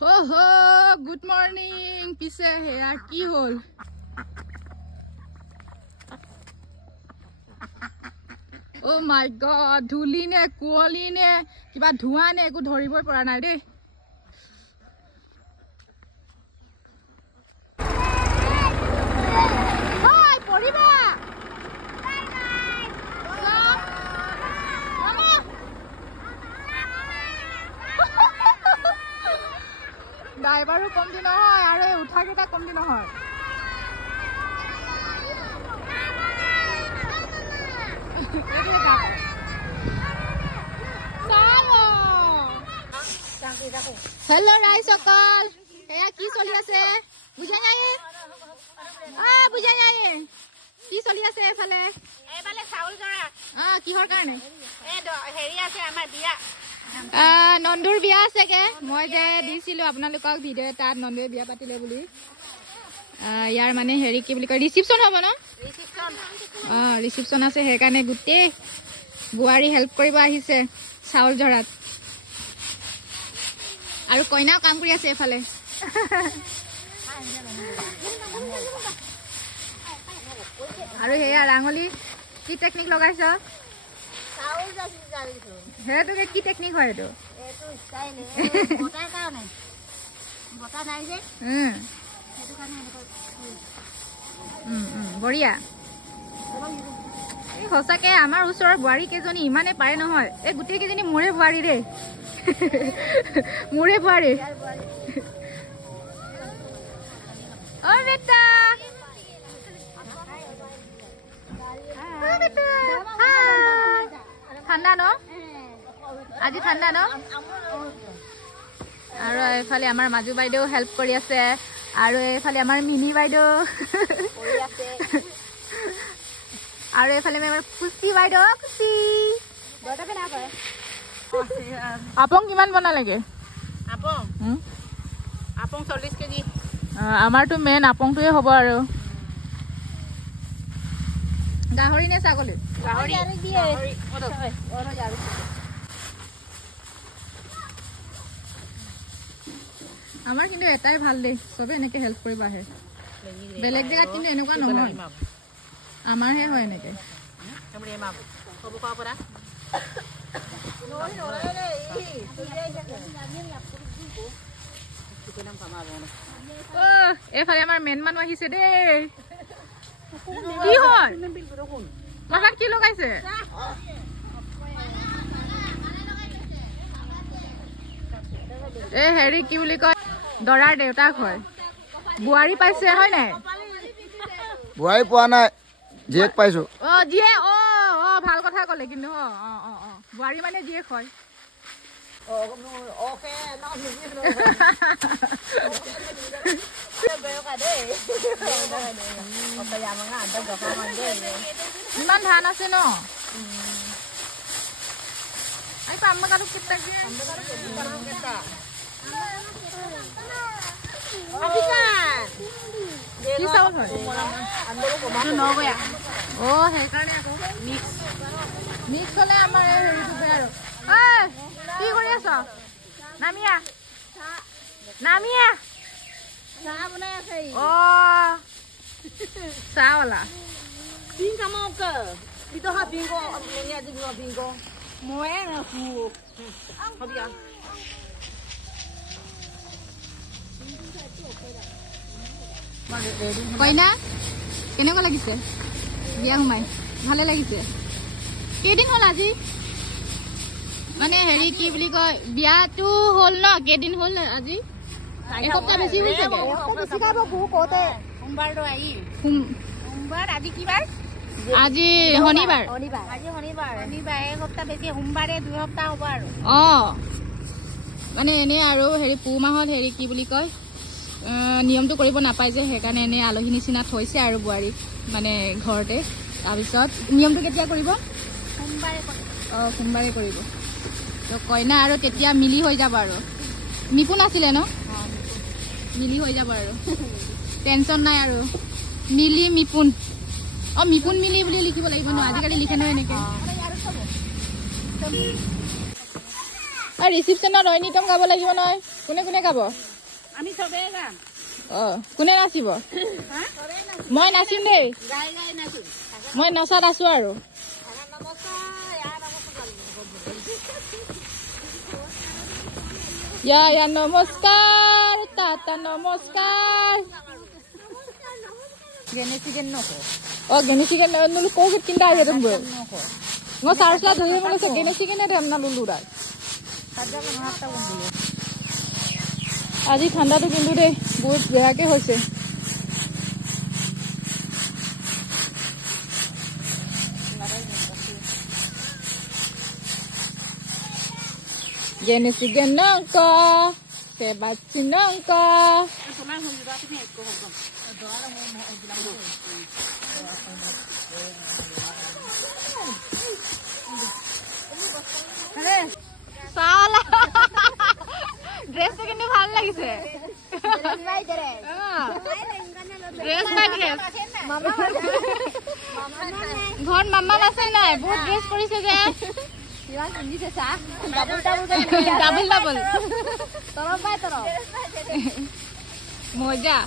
हो हो good morning पिसे हेया की होल ओ माय गॉड धुली ने कुवली ने किबा धुआ ने एकु धरिबय পৰা নাই দে हाय পৰিবা বাই বাই মামা ড্রাইভারও কম দিন হয় আর উঠা কেটা কম দিন হয় हेलो राय सकल एया की चली আছে বুঝা নাই বুঝা নাই কি চলি আছে এফালে এফালে চাউল জৰা কিহৰ কাৰণে হেৰি আছে আমাৰ বিয়া নন্দুৰ বিয়া আছে কে মই যে দিছিলো আপোনালোকক ভিডিও তাত নন্দুৰ বিয়া পাতিলে বুলি ইয়াৰ মানে হেৰি কি বুলি কয় ৰিসেপশন হ'ব ন ৰিসেপশন আছে হে কাৰণে গুটে বুৱাৰী হেল্প কৰিব আহিছে চাউল জৰাত আৰু কইনাও কাম কৰি আছে এফালে আৰু হেয়া ৰাঙলি কি টেকনিক লগাইছ চাউল জাসি জালিছো হেটো কি টেকনিক হয় এটো এটো স্টাইল বটাৰ কাৰণে বটা নাই যে হেটো কাৰণে বঢ়িয়া এই হসাকে আমাৰ ওচৰৰ বুৱাৰী কেজনী ইমানে পাৰে নহয় এই গুটে কেজনী মোৰে বুৱাৰী ৰে মোৰে বুৱাৰী ও বেটা ঠান্ডা ন আজি ঠান্ডা ন আৰু এফালে আমাৰ মাজু বাইদেউ হেল্প কৰি আছে আৰু এফালে আমাৰ মিনি বাইদেউ কৰি আছে আৰু এফালে আমাৰ খুশি বাইদেউ খুশি বড়টাকে না কৰে আপং কিমান বনা লাগে আপং আপং 40 কেজি আমাৰটো মেন আপংটোৱে হ'ব আৰু গাহৰি নে ছাগলী গাহৰি আৰু দিয়ে আমাৰ কিন্তু এটাই ভাল দে সবে এনেকে হেল্প কৰিব আহে বেলেগ জেগাত কিন্তু এনেকুৱা নহয় আমাৰ হে হয় এনেকে हमरे मां सब का परा এফালে আমাৰ মেন মানুহ আহিছে দে কি হয় মাথাত কি লগাইছে এ হেৰি কি বুলি কয় দৰাৰ দেউতাক হয় বুৱাৰী পাইছে হয় নাই বুৱাৰী পোৱা নাই জিয়েক পাইছো জিয়ে ভাল কথা ক'লে কিন্তু বুৱাৰী মানে জিয়েক হয় ओके ना ইমান ধান আছে ন আই পাম কাটো কিটা কি কি চাউল হয় ও সেই কাৰণে আকৌ মিক্স হলে আমাৰ হেৰিটো বেয়া আৰু কি কৰি আছ নামিয়া নামিয়া চাহ বনাই আছে চাহলা পিং কামক itu ha bingo amenya di bingo moe na fu habia কইনা কেনেকুৱা লাগিছে বিয়া সোমাই ভালে লাগিছে কেইদিন হ'ল আজি মানে হেৰি কি বুলি কয় বিয়াটো হ'ল ন কেইদিন হ'ল আজি এসপ্তাহ বেছি হৈছে শিকাব গু কোতে সোমবাৰটো আহি সোমবাৰ আজি কি বাৰ আজি শনিবাৰ আজি শনিবাৰ এসপ্তাহ বেছি সোমবাৰে 2 সপ্তাহ হ'ব আৰু মানে এনে আৰু হেৰি পু মাহত হেৰি কি বুলি কয় নিয়মটো কৰিব নাপায় যে সেইকাৰণে এনে আলহী নিচিনা থৈছে আৰু বুৱাৰীক মানে ঘৰতে তাৰপিছত নিয়মটো কেতিয়া কৰিব সোমবাৰে কৰিব তো কইনা আৰু তেতিয়া মিলি হৈ যাব আৰু মিপুন আছিলে ন মিলি হৈ যাব আৰু টেনচন নাই আৰু মিলি মিপুন মিপুন মিলি বুলি লিখিব লাগিব ন আজিকালি লিখে নহয় এনেকে আৰু ৰিসেপশনত ৰয়নিতম গাব লাগিব নহয় কোনে কোনে গাব আমি সবে গাম কোনে নাচিব মই নাচিম দেই গাই গাই নাচিম মই নচাত আছো আৰু या नमस्कार ताता नमस्कार गेने चिकन नको गेने चिकन नुलु कोविड किंदा आगे तुम बोल ngo sarsla dhoi mone se gene chicken e ramna lulu rai সাজা ভাতটা বন্ধু আজি ঠান্ডা তো কিন্তু রে বহুত বেয়াকে হইছে gene chicken nangka ke bachi nangka তোমার হইবা তুমি একো হবো দোয়ালা মই দিলাম আরে সালা ড্রেস তো কিন্তু ভাল লাগিছে নাই করে ড্রেস বাই ড্রেস ঘর মাম্মা আছে নাই বহুত ড্রেস কৰিছে যে ইয়া কিনিছে সা ডাবল ডাবল তৰফ বাই তৰফ মজা